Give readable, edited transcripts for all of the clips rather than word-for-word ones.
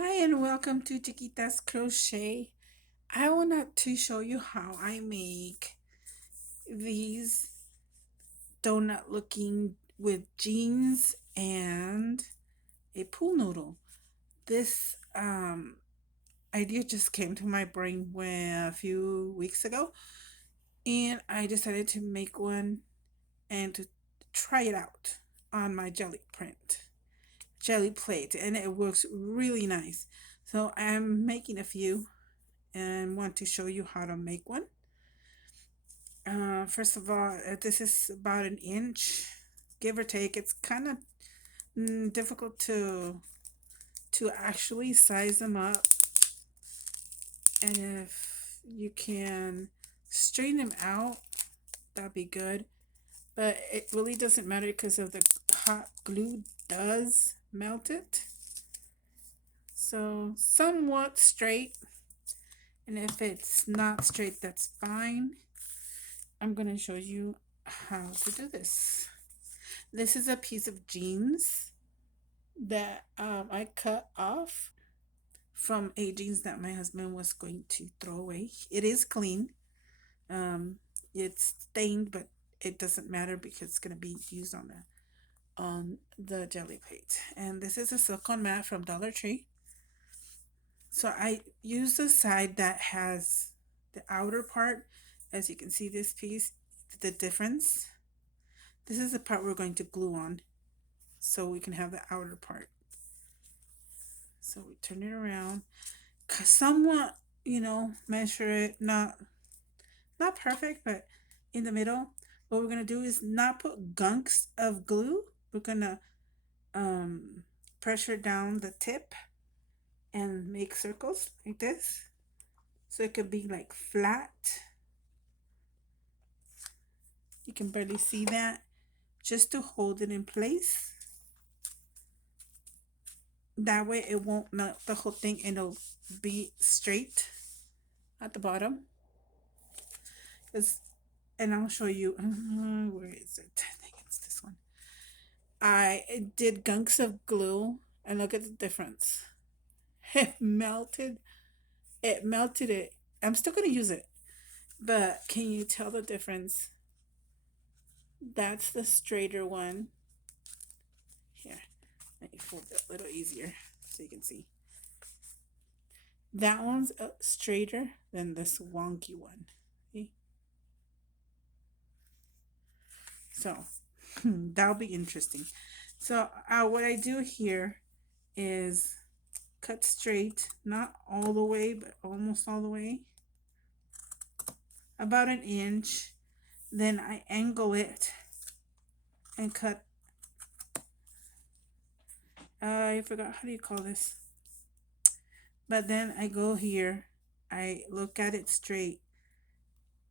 Hi and welcome to Chiquita's Crochet. I wanted to show you how I make these donut looking with jeans and a pool noodle. This idea just came to my brain a few weeks ago, and I decided to make one and to try it out on my jelly plate, and it works really nice. So I'm making a few and want to show you how to make one. First of all, this is about an inch, give or take. It's kind of difficult to actually size them up, and if you can straighten them out, that'd be good. But it really doesn't matter because of the hot glue does melt it. So somewhat straight, and if it's not straight, that's fine. I'm gonna show you how to do this. This is a piece of jeans that I cut off from a jeans that my husband was going to throw away. It is clean. Um, it's stained, but it doesn't matter because it's gonna be used on the jelly plate. And this is a silicone mat from Dollar Tree. So I use the side that has the outer part. As you can see, this piece, the difference. This is the part we're going to glue on, so we can have the outer part. So we turn it around, somewhat, measure it, not perfect, but in the middle. What we're gonna do is not put gunks of glue. We're gonna um, pressure down the tip and make circles like this, so it could be like flat. You can barely see that, just to hold it in place. That way it won't melt the whole thing and it'll be straight at the bottom. 'Cause and I'll show you. Where is it? I think it's this one. I did gunks of glue, and look at the difference. It melted. It melted it. I'm still gonna use it, but can you tell the difference? That's the straighter one. Here, let me fold it a little easier so you can see. That one's straighter than this wonky one. See? So that'll be interesting. So what I do here is cut straight, not all the way, but almost all the way, about an inch. Then I angle it and cut. I forgot how do you call this. But then I go here, I look at it straight,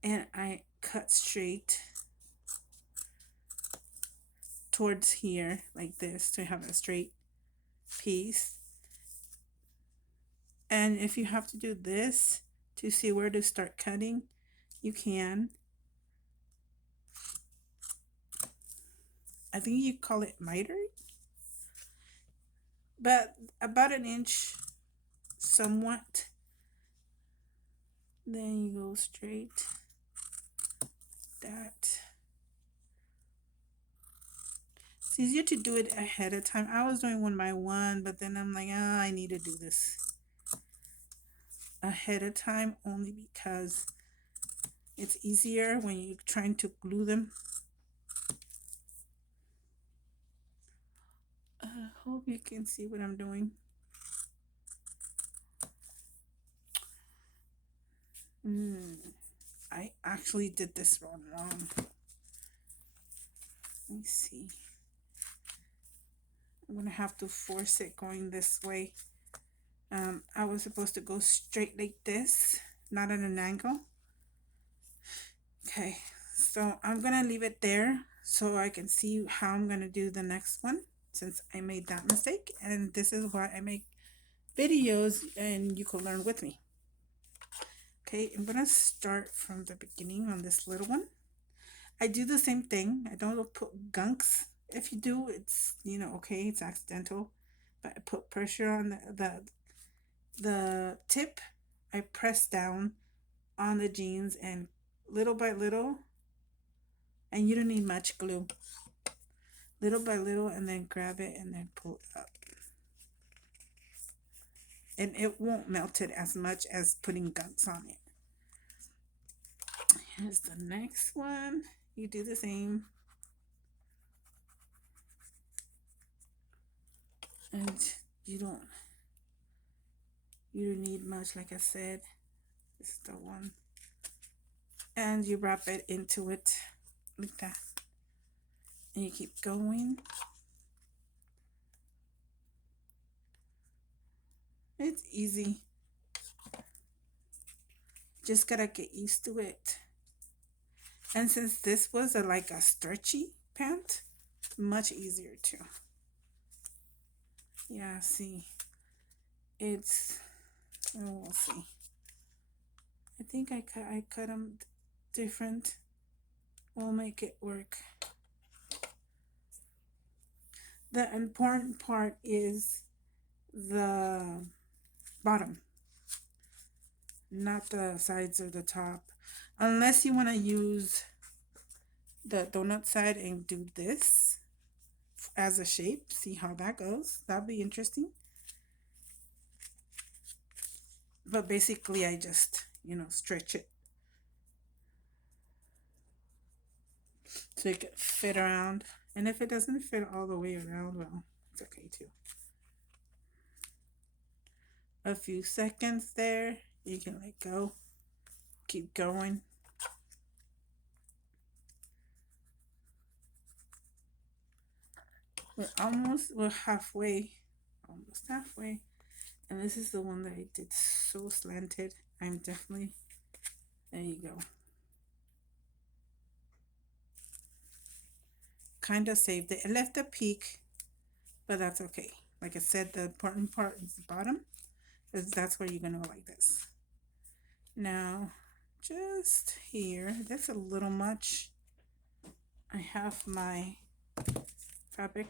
and I cut straight towards here like this to have a straight piece. And if you have to do this to see where to start cutting, you can. I think you call it miter, but about an inch, somewhat. Then you go straight. That. It's easier to do it ahead of time. I was doing one by one, but then I'm like, I need to do this ahead of time only because it's easier when you're trying to glue them. I hope you can see what I'm doing. I actually did this one wrong. Let me see. I'm gonna have to force it going this way. I was supposed to go straight like this, not at an angle. Okay, so I'm gonna leave it there so I can see how I'm gonna do the next one, since I made that mistake, and this is why I make videos and you can learn with me. Okay, I'm gonna start from the beginning on this little one. I do the same thing. I don't put gunks. If you do, it's okay, it's accidental. But I put pressure on the tip, I press down on the jeans and little by little, and you don't need much glue. Little by little, and then grab it and then pull it up. And it won't melt it as much as putting gunks on it. Here's the next one. You do the same. And you don't need much, like I said. This is the one. And you wrap it into it like that. And you keep going. It's easy. Just gotta get used to it. And since this was like a stretchy pant, much easier too. Yeah, see. It's, oh, we'll see. I think I cut them different. We'll make it work. The important part is the bottom, not the sides or the top. Unless you want to use the donut side and do this as a shape. See how that goes. That'll be interesting. But basically I just, stretch it so it can fit around. And if it doesn't fit all the way around, well, it's okay too. A few seconds there, you can let go. Keep going. We're halfway. Almost halfway. And this is the one that I did so slanted. I'm definitely, there you go. Kind of saved it. It left a peak, but that's okay. Like I said, the important part is the bottom, because that's where you're going to go like this. Now, just here, that's a little much. I have my fabric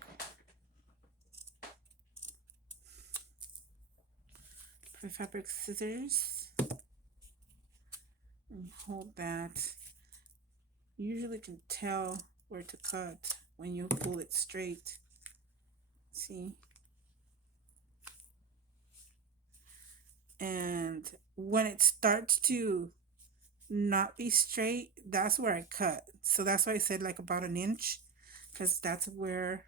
scissors. And hold that. You usually can tell where to cut when you pull it straight. See? And when it starts to not be straight, that's where I cut. So that's why I said like about an inch, because that's where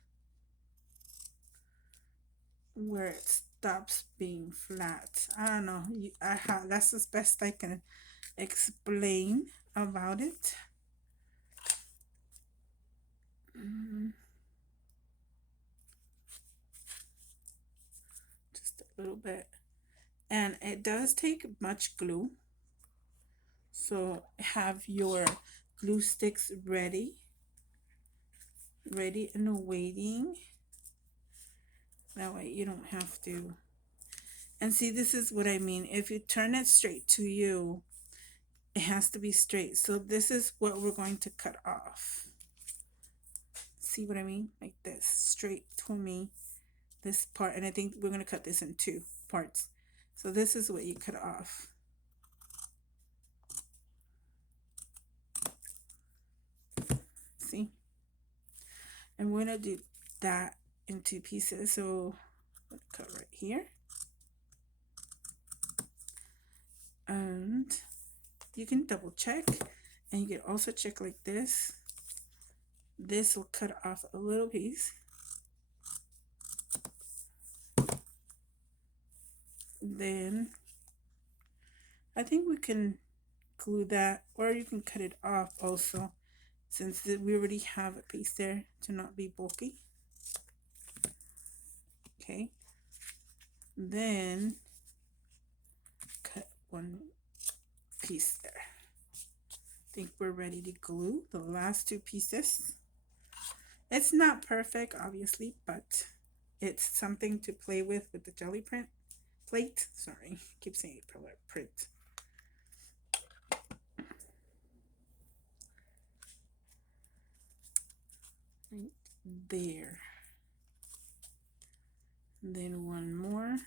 it stops being flat. I don't know. That's the best I can explain about it. Just a little bit. And it does take much glue. So have your glue sticks ready and waiting. That way you don't have to. And see, this is what I mean. If you turn it straight to you, it has to be straight. So this is what we're going to cut off. See what I mean? Like this, straight to me, this part. And I think we're going to cut this in 2 parts. So this is what you cut off. See? And we're going to do that in 2 pieces. So I'm going to cut right here. And you can double check, and you can also check like this. This will cut off a little piece. Then I think we can glue that, or you can cut it off also, since we already have a piece there to not be bulky. Okay, then cut 1 piece there. I think we're ready to glue the last 2 pieces. It's not perfect, obviously, but it's something to play with the jelly plate. Sorry, I keep saying print. Right there. And then 1 more.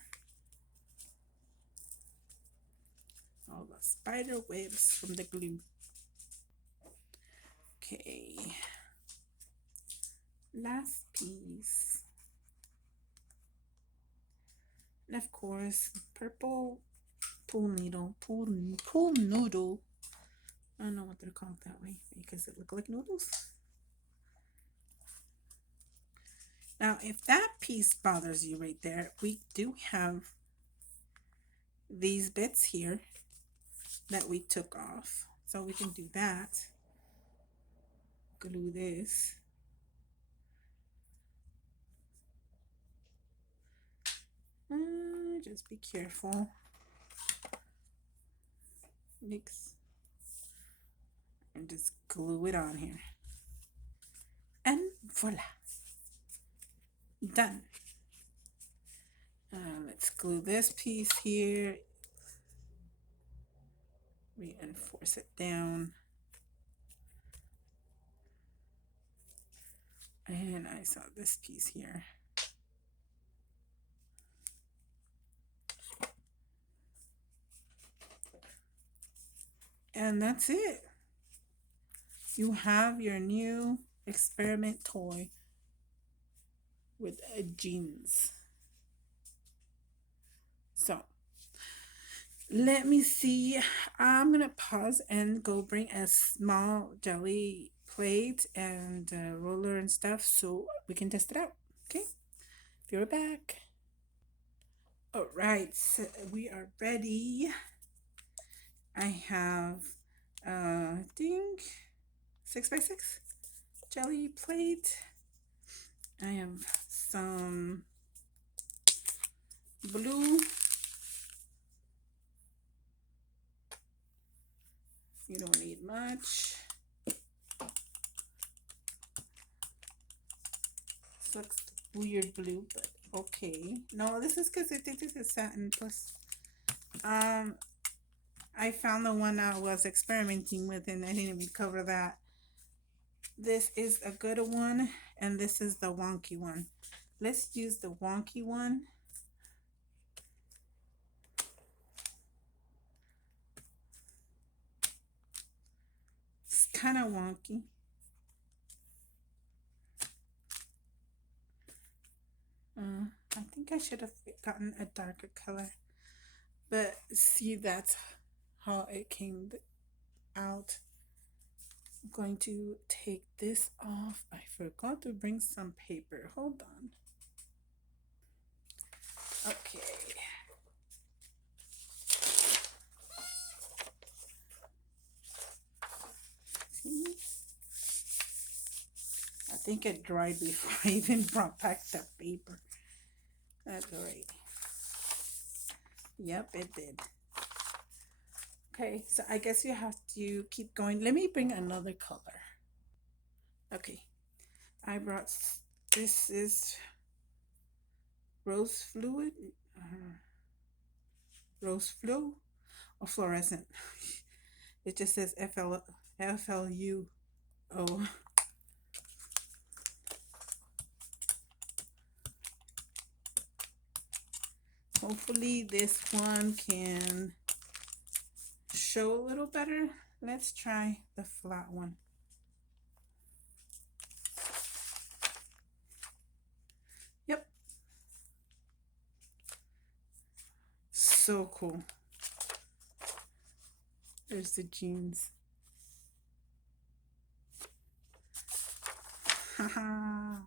spider webs from the glue. Okay. Last piece. And of course, purple pool needle, pool noodle. I don't know what they're called that way because it look like noodles. Now, if that piece bothers you right there, we do have these bits here that we took off. So we can do that. Glue this. Just be careful. Mix. And just glue it on here. And voila. Done. Let's glue this piece here. Reinforce it down. And I saw this piece here. And that's it. You have your new experiment toy with jeans. So let me see. I'm gonna pause and go bring a small jelly plate and roller and stuff so we can test it out. Okay, be right back. All right, so we are ready. I have I think 6x6 jelly plate. I have some blue. You don't need much. This looks weird blue, but okay. No, this is because I think this is satin plus. I found the one I was experimenting with and I didn't even cover that. This is a good one and this is the wonky one. Let's use the wonky one. It's kind of wonky. I think I should have gotten a darker color. But see, that's how it came out. I'm going to take this off. I forgot to bring some paper. Hold on. Okay. See? I think it dried before I even brought back the paper. That's great. Yep, it did. Okay, so I guess you have to keep going. Let me bring another color. Okay, I brought, this is rose fluid, rose flu, or fluorescent. It just says FLU. Oh. Hopefully this one can show a little better. Let's try the flat one. Yep. So cool. There's the jeans. Haha.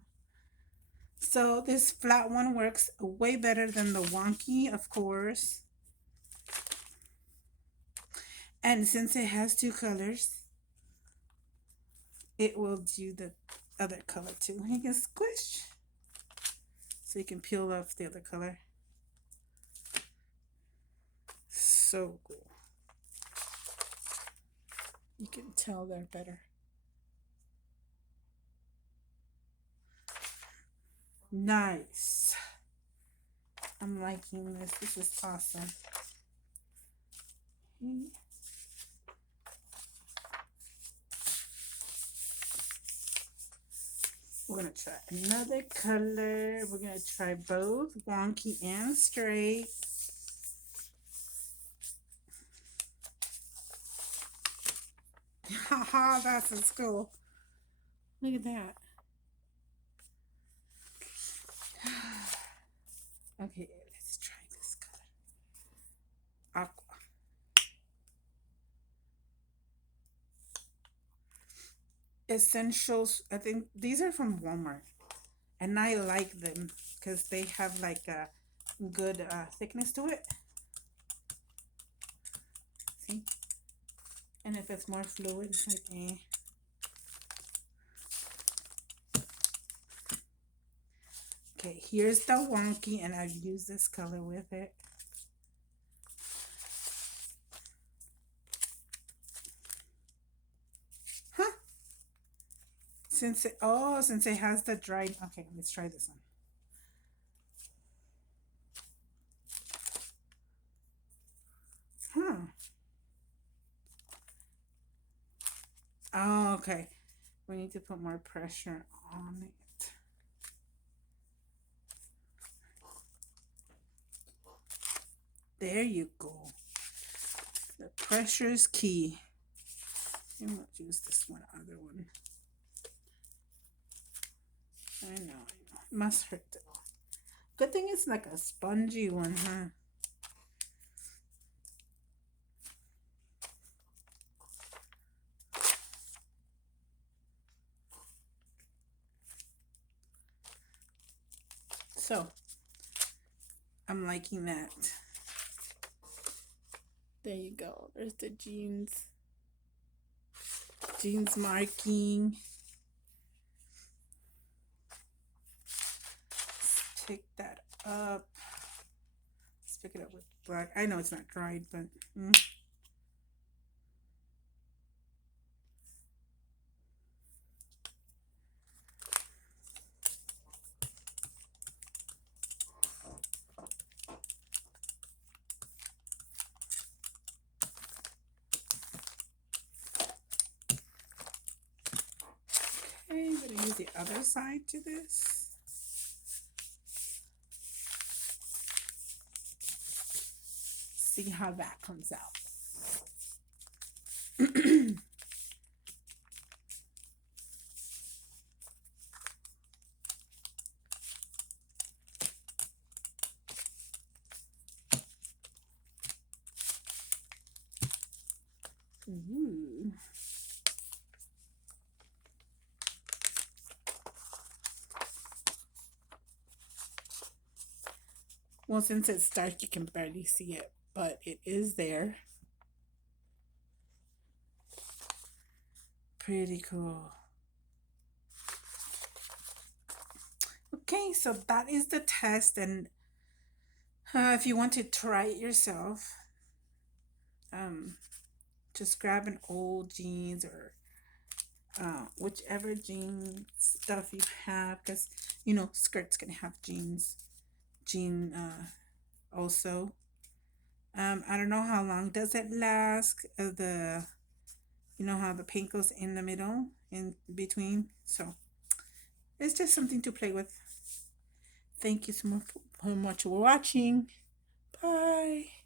So this flat one works way better than the wonky, of course. And since it has two colors, it will do the other color too. You can squish so you can peel off the other color. So cool. You can tell they're better. Nice. I'm liking this. This is awesome. We're going to try another color. We're going to try both wonky and straight. Haha, that's a school. Look at that. Okay, let's try this color. Aqua. Essentials. I think these are from Walmart. And I like them because they have like a good thickness to it. See? And if it's more fluid, it's like eh. Okay, here's the wonky, and I've used this color with it. Huh? Since it has the dried. Okay, let's try this one. Huh. Oh, okay. We need to put more pressure on it. There you go. The pressure is key. I'm gonna use this one other one. I know. It must hurt though. Good thing it's like a spongy one, huh? So, I'm liking that. There you go. There's the jeans. Jeans marking. Let's pick that up. Let's pick it up with black. I know it's not dried, but okay, I'm gonna use the other side to this. See how that comes out. Ooh. Well, since it's dark, you can barely see it, but it is there. Pretty cool. Okay, so that is the test, and if you want to try it yourself, um, just grab an old jeans or whichever jean stuff you have, because skirts can have jean also. I don't know how long does it last. The how the paint goes in the middle, in between. So it's just something to play with. Thank you so much for watching. Bye.